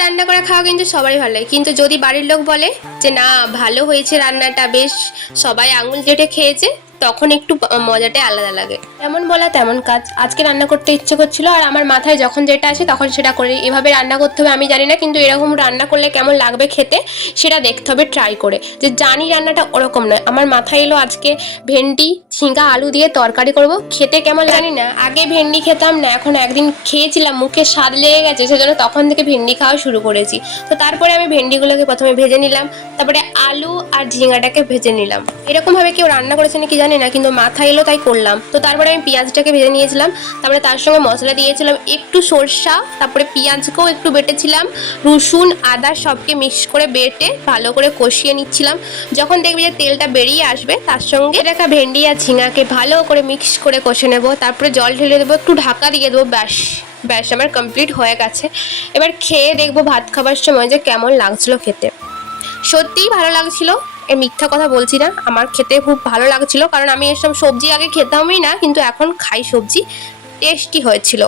রান্না করে খাওয়া কিন্তু সবারই ভালো লাগে, কিন্তু যদি বাড়ির লোক বলে যে না ভালো হয়েছে রান্নাটা, বেশ সবাই আঙুল চেটে খেয়েছে, তখন একটু মজাটাই আলাদা লাগে। তেমন বলা তেমন কাজ, আজকে রান্না করতে ইচ্ছে করছিল আর আমার মাথায় যখন যেটা আসে তখন সেটা করি। এভাবে রান্না করতে হবে আমি জানি না, কিন্তু এরকম রান্না করলে কেমন লাগবে খেতে সেটা দেখতে হবে ট্রাই করে। যে জানি রান্নাটা ওরকম নয়, আমার মাথায় এলো আজকে ভেন্ডি ঝিঙ্গা আলু দিয়ে তরকারি করব, খেতে কেমন জানি না। আগে ভেন্ডি খেতাম না, এখন একদিন খেয়েছিলাম মুখে স্বাদ লেগে গেছে, সেজন্য তখন থেকে ভেন্ডি খাওয়া শুরু করেছি। তো তারপরে আমি ভেন্ডিগুলোকে প্রথমে ভেজে নিলাম, তারপরে আলু আর ঝিঙ্গাটাকে ভেজে নিলাম। এরকমভাবে কেউ রান্না করেছে নাকি জানি না, কিন্তু মাথায় এলো তাই করলাম। তো তারপরে আমি পেঁয়াজটাকে ভেজে নিয়েছিলাম, তারপরে তার সঙ্গে মশলা দিয়েছিলাম একটু সরষা, তারপরে পেঁয়াজকেও একটু বেটেছিলাম, রসুন আদা সবকে মিক্স করে বেটে ভালো করে কষিয়ে নিচ্ছিলাম। যখন দেখবি যে তেলটা বেরিয়ে আসবে, তার সঙ্গে রাখা ভেন্ডি আর ঝিঙাকে ভালো করে মিক্স করে কষে নেবো, তারপরে জল ঢেলে দেবো, একটু ঢাকা দিয়ে দেবো, ব্যাস ব্যাস আমার কমপ্লিট হয়ে গেছে। এবার খেয়ে দেখবো ভাত খাবার সময় যে কেমন লাগছিলো খেতে। সত্যিই ভালো লাগছিল, মিথ্যা কথা বলছি না, আমার খেতে খুব ভালো লাগছিল, কারণ আমি এসব সবজি আগে খেতামই না, কিন্তু এখন খাই সবজি, টেস্টি হয়েছিল।